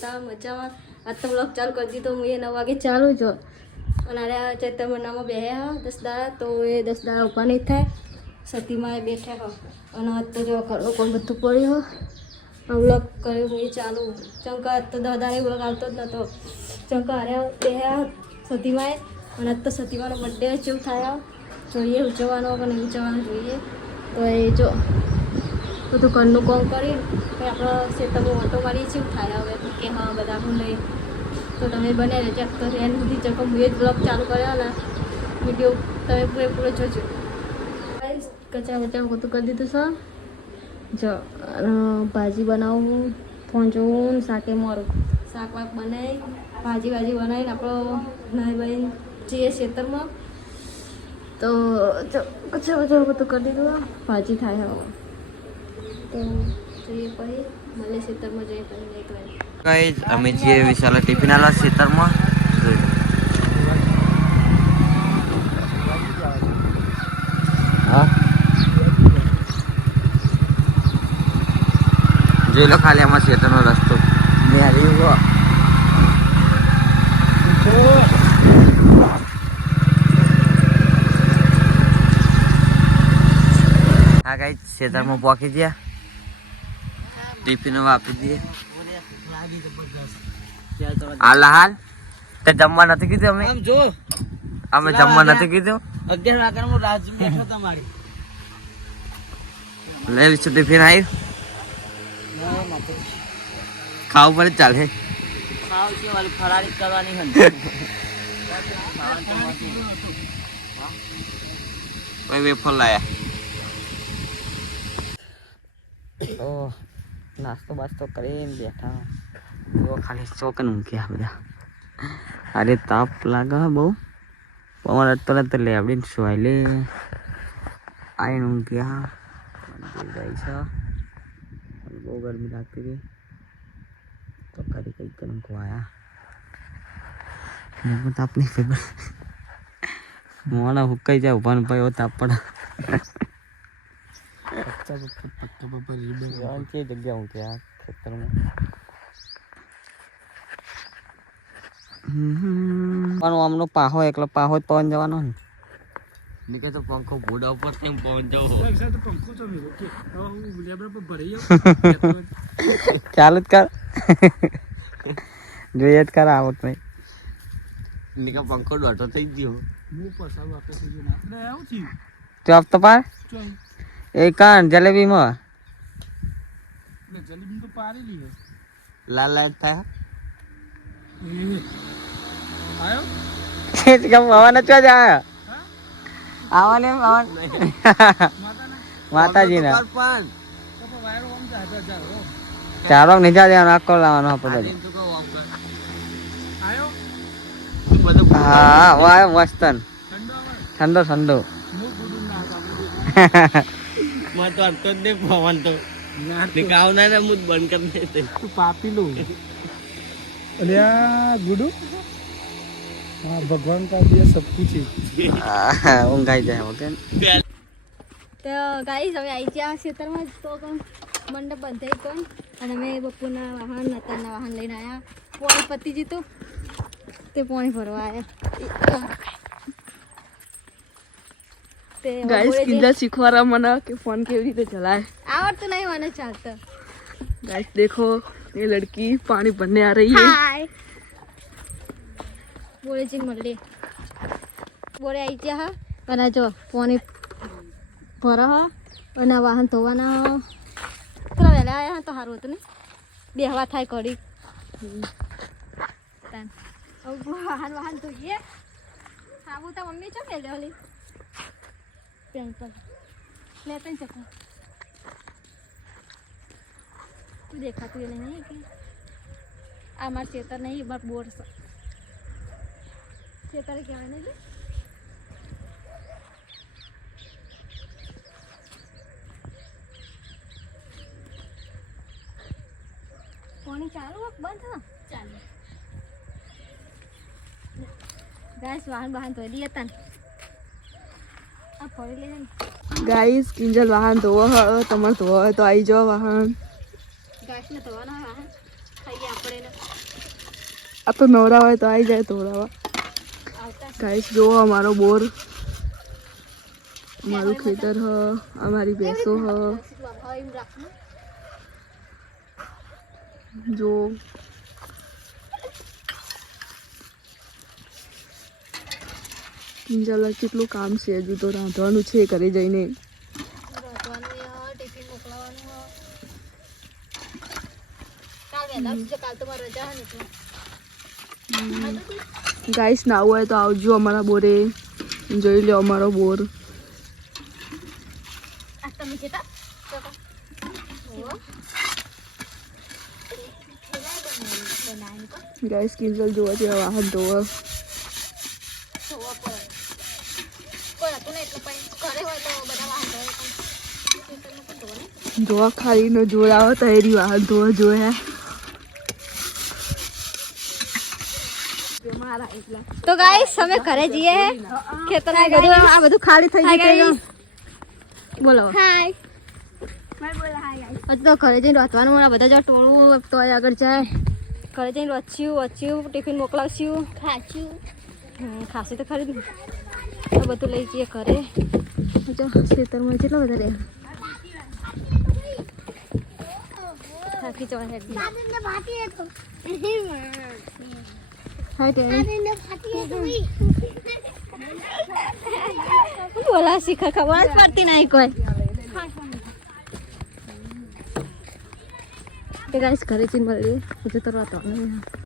બધા મજામાં. આજ તો બ્લોગ ચાલુ કરી દીધો હું 9 વાગે ચાલુ જો અને અરે ચૈત્ર મહિનામાં બેહે હા 10 દાડા તો એ 10 દાડા ઊભા નહીં થાય સતીમાં બેઠા હો અને આજ તો જો ઘરનું કોણ બધું પડ્યું હો બ્લોગ કર્યો હું ચાલુ ચમકા આજ તો દાદાને બ્લોગ આવતો જ નહોતો ચમકા અરે બેહે સતીમાં અને આજ તો સતીમાનો બર્થડે જેવું થાય જોઈએ ઉજવવાનો પણ ઉજવવાનું જોઈએ તો એ જો બધું ઘરનું કામ કરી આપણે ખેતરમાં ઓટો મારીએ છીએ થાય હવે કે હા બધા હું લઈ તો તમે બને રહેજો તો એન સુધી ચકો હું એ જ બ્લોગ ચાલુ કર્યો ને વિડીયો તમે પૂરેપૂરો જોજો કચરા બચરા બધું કરી દીધું છે જો ભાજી બનાવું ફોન જોવું શાકે મારું શાક વાક બનાવી ભાજી બનાવીને આપણો નાઈ બાઈ જઈએ ખેતરમાં તો જો કચરા બચરા બધું કરી દીધું ભાજી થાય હવે તો જોઈએ પછી મળે ખેતરમાં જઈએ પછી નહીં કરે ગાઈસ અમે જે વિશાલ ટિફિન આલા ખેતરમાં હા જોઈ લો ખાલી આમાં ખેતરનો રસ્તો મેં આવ્યો હા ગાઈસ ખેતરમાં પોકી ગયા ટિફિન આપી દઈએ હાલ હાલ તે જમવા નથી કીધું અમે જો અમે જમવા નથી કીધું 11 વાગ્યાનો રાજ બેઠો તમારી લે વિશે ટિફિન આવ્યું ખાવું પડે ચાલે ખાવ છે વાલી ફરારી કરવાની હતી કોઈ વેફર લાયા તો નાસ્તો બાસ્તો કરીને બેઠા જો ખાલી ચોકન મૂક્યા બધા અરે તાપ લાગે બહુ પવન તરત લે આપડીને સુવાય લે આઈને ઊંઘ્યા જાય છે બહુ ગરમી લાગતી હતી તો કરી કંઈક કરીને ખવાયા તાપ નહીં ફેબર મોડા હુકાઈ જાય ઉભા ભાઈ એવો તાપ પડે જગ્યા હું ત્યાં ખેતરમાં આમનો પાહો એકલો પાહો જ પવન જવાનો ને નીકે તો પંખો ભૂડા ઉપર કેમ પવન જવો ચાલુ જ કર જોઈએ જ કર આવત નહીં નીકે પંખો દોઢો થઈ ગયો ચોપ તો પાર એ કાન જલેબીમાં જલેબી તો પારેલી હે લાલ લાલ થાય આયો કમ પવન જ જાય આવવાને પવન માતાજી ના ચારો નીચા દેવાનો આખો લાવવાનો આપણે હા વાહ મસ્ત ઠંડો ઠંડો मैं तो अटक दे भवन तो निकाल ना ना मुझ बंद कर देते तू पापी लो अलिया गुडू हाँ भगवान का दिया सब कुछ है ઊંઘાઈ જાય ઓકે તો ગાઈસ હવે આવી ગયા ખેતરમાં તો મંડપ બંધાઈ કોણ અને અમે બપોરના વાહન નતાના વાહન લઈને આવ્યા પોણી પતી જીતું તે પોણી ભરવા આવ્યા गाइस किधर सिखवा मना कि फोन केवी रीते चलाए आवड़તું નહીં મને ચાલતો गाइस देखो ये लड़की पानी भरने आ रही है हाय બોલે છે મળે બોલે આવી ગયા હા અને જો પાણી ભરા હા અને વાહન ધોવાના થોડા વહેલા આવ્યા તો સારું હતું ને બે હવા થાય કરી વાહન ધોઈએ સાબુ તો મમ્મી ચો મેલે ઓલી પેન્સલ લેતા જતા તું દેખાતું એને નહીં કે આ માર ચેતર નહીં માર બોર ચેતર કહેવાય ને પાણી ચાલુ બંધ હા ચાલુ ગાઈસ વાહન બહાન ધોઈ દઈએ તન આ ફરી લે गाइस किंजल वाहन धोवा है तमर धोवा है तो आई जाओ वाहन ગાઈસ ને ધોવાના વાહન ખાઈએ આપણે આ તો નવરા હોય તો આવી જાય તોડાવા. ગાઈસ જો અમારો બોર, અમારું ખેતર હ, અમારી ભેંસો હ. જો કિંજલ કેટલું કામ છે, હજુ તો રાંધવાનું છે ઘરે જઈને. ગાઈસ નાવું હોય તો આવજો અમારા બોરે, જોઈ લો અમારો બોર. ગાઈસ કિંજલ જોવા છે વાહન ધોવા. જોવા ખાલી નો જોડાવો તો એરી વાહન ધોવા જોયા. તો ગાઈસ અમે ઘરે જઈએ, ખેતરમાં બધું આ બધું ખાલી થઈ ગયું. બોલો હાય. હજુ તો ઘરે જઈને વાંચવાનું, આ બધા જો ટોળું તો આગળ જાય. ઘરે જઈને વાંચ્યું ટિફિન મોકલાવશું, ખાસી તો ખરી ને. આ બધું લઈ જઈએ ઘરે. જો ખેતરમાં કેટલા બધા રહ્યા. થાકી જવાય. બોલા શીખર ખબર જ પડતી નહીં કોઈ. ગાઈસ ઘરે જઈને મળીએ, હજુ તો રાત